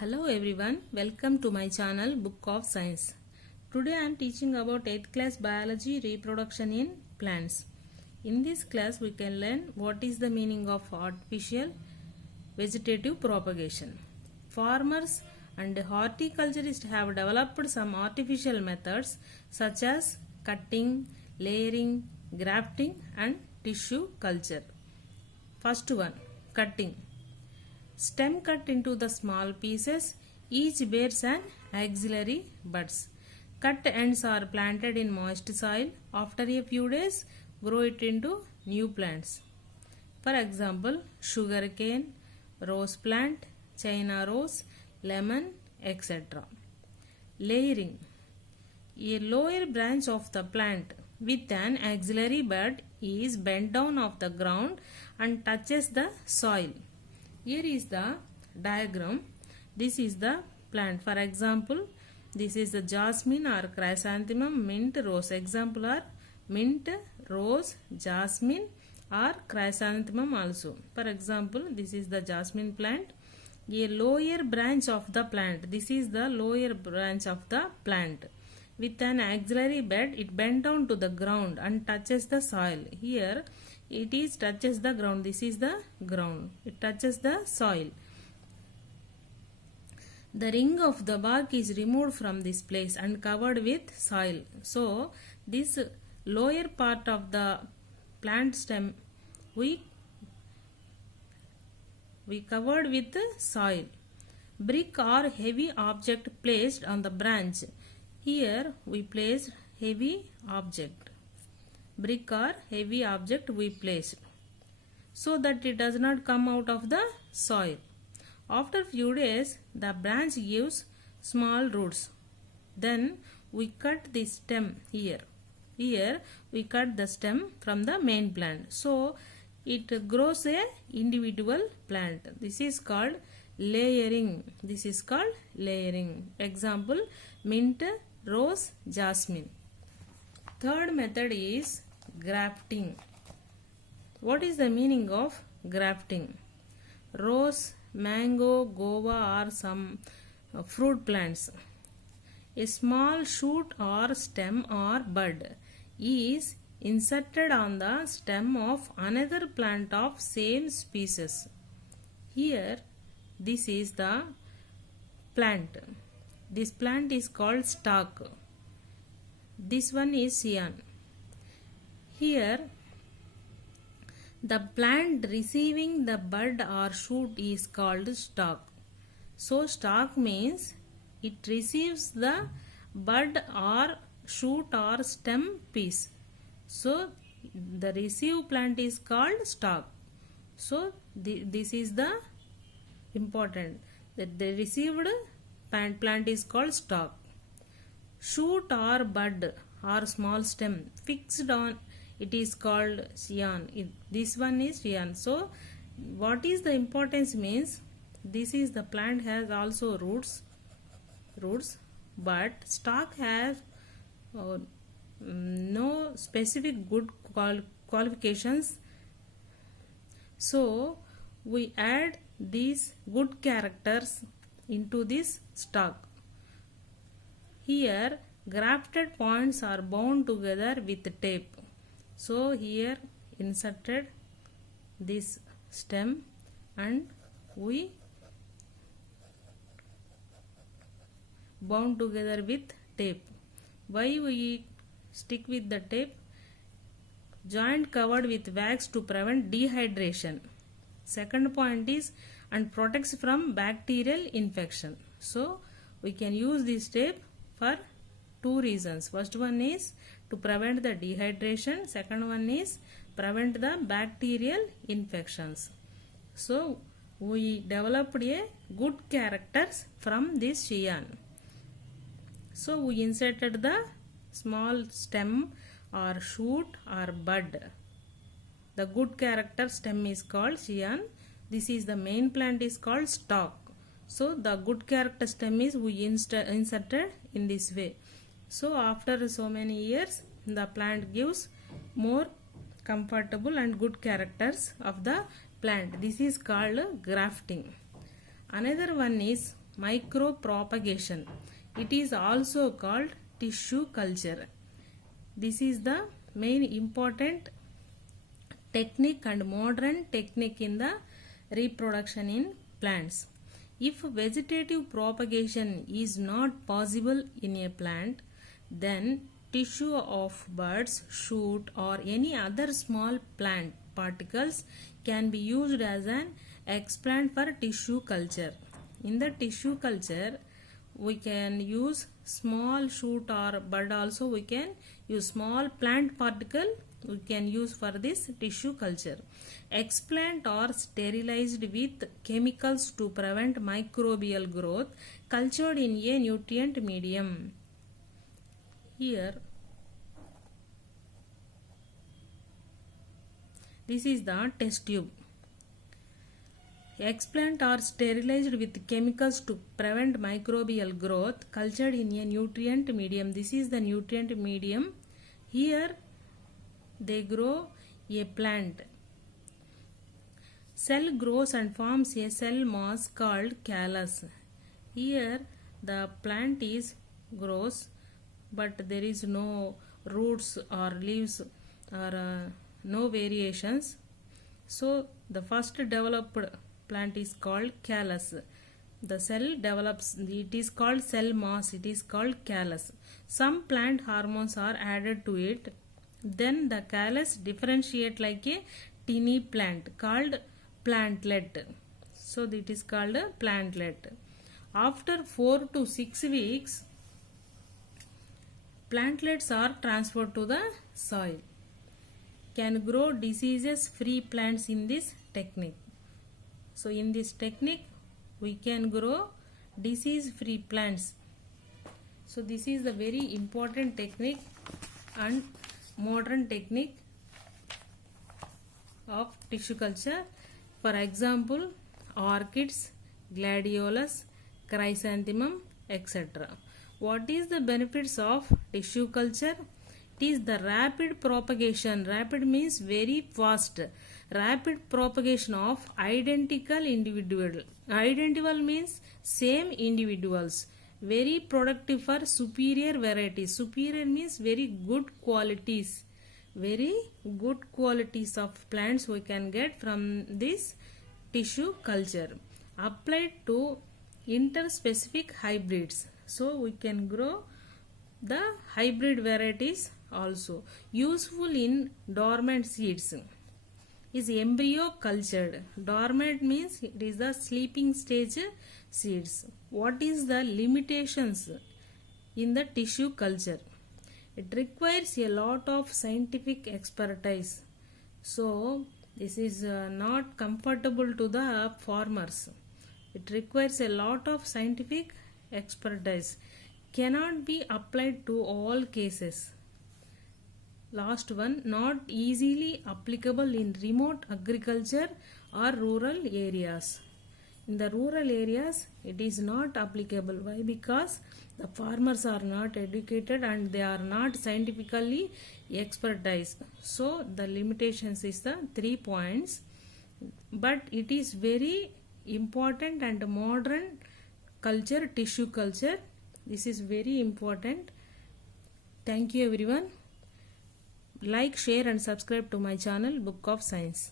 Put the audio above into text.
Hello everyone, welcome to my channel Book of Science. Today I am teaching about 8th class biology reproduction in plants. In this class we can learn what is the meaning of artificial vegetative propagation. Farmers and horticulturists have developed some artificial methods such as cutting, layering, grafting and tissue culture. First one, cutting. Stem cut into the small pieces, each bears an axillary buds. Cut ends are planted in moist soil. After a few days, grow it into new plants. For example, sugarcane, rose plant, China rose, lemon, etc. Layering. A lower branch of the plant with an axillary bud is bent down off the ground and touches the soil. Here is the diagram. This is the plant. For example, this is the jasmine or chrysanthemum, mint, rose. Example are mint, rose, jasmine or chrysanthemum also. For example, this is the jasmine plant. A lower branch of the plant. This is the lower branch of the plant. With an axillary bud, it bent down to the ground and touches the soil. Here, it is touches the ground. This is the ground. It touches the soil. The ring of the bark is removed from this place and covered with soil. So, this lower part of the plant stem we covered with soil. Brick or heavy object placed on the branch. Here we placed heavy object. Brick or heavy object we placed so that it does not come out of the soil. After few days, the branch gives small roots. Then we cut the stem here. Here we cut the stem from the main plant. So it grows a individual plant. This is called layering. This is called layering. Example, mint, rose, jasmine. Third method is grafting. What is the meaning of grafting? Rose, mango, guava are some fruit plants. A small shoot or stem or bud is inserted on the stem of another plant of same species. Here, this is the plant. This plant is called stalk. This one is cyan. Here, the plant receiving the bud or shoot is called stalk. So, stalk means it receives the bud or shoot or stem piece. So, the receive plant is called stalk. So, this is the important that the received plant is called stalk. Shoot or bud or small stem fixed on it is called cyan. This one is cyan. So what is the importance means this is the plant has also roots but stalk has no specific good qualifications. So we add these good characters into this stalk. Here grafted points are bound together with tape. So here inserted this stem and we bound together with tape. Why we stick with the tape? Joint covered with wax to prevent dehydration. Second point is and protects from bacterial infection. So we can use this tape for two reasons. First one is to prevent the dehydration. Second one is prevent the bacterial infections. So we developed a good characters from this cyan. So we inserted the small stem or shoot or bud. The good character stem is called cyan. This is the main plant is called stalk. So the good character stem is we inserted in this way. So after so many years the plant gives more comfortable and good characters of the plant. This is called grafting. Another one is micropropagation. It is also called tissue culture. This is the main important technique and modern technique in the reproduction in plants. If vegetative propagation is not possible in a plant, then tissue of buds, shoot or any other small plant particles can be used as an explant for tissue culture. In the tissue culture, we can use small shoot or bud, also we can use small plant particle we can use for this tissue culture. Explant are sterilized with chemicals to prevent microbial growth, cultured in a nutrient medium. Here, this is the test tube. Explant are sterilized with chemicals to prevent microbial growth, cultured in a nutrient medium. This is the nutrient medium. Here they grow a plant. Cell grows and forms a cell mass called callus. Here the plant is grows, but there is no roots or leaves or no variations. So the first developed plant is called callus. The cell develops, it is called cell mass, it is called callus. Some plant hormones are added to it. Then the callus differentiate like a tiny plant called plantlet. So it is called a plantlet. After 4 to 6 weeks, plantlets are transferred to the soil. Can grow diseases free plants in this technique. So in this technique we can grow disease free plants. So this is the very important technique and modern technique of tissue culture. For example, orchids, gladiolus, chrysanthemum, etc. What is the benefits of tissue culture? It is the rapid propagation. Rapid means very fast. Rapid propagation of identical individual. Identical means same individuals. Very productive for superior varieties. Superior means very good qualities. Very good qualities of plants we can get from this tissue culture. Applied to interspecific hybrids. So we can grow the hybrid varieties also. Useful in dormant seeds. Is embryo cultured. Dormant means it is the sleeping stage seeds. What is the limitations in the tissue culture? It requires a lot of scientific expertise. So this is not comfortable to the farmers. It requires a lot of scientific expertise. Cannot be applied to all cases. Last one, not easily applicable in remote agriculture or rural areas. In the rural areas, it is not applicable. Why? Because the farmers are not educated and they are not scientifically expertise. So the limitations is the 3 points. But it is very important and modern culture, tissue culture. This is very important. Thank you everyone. Like, share and subscribe to my channel Book of Science.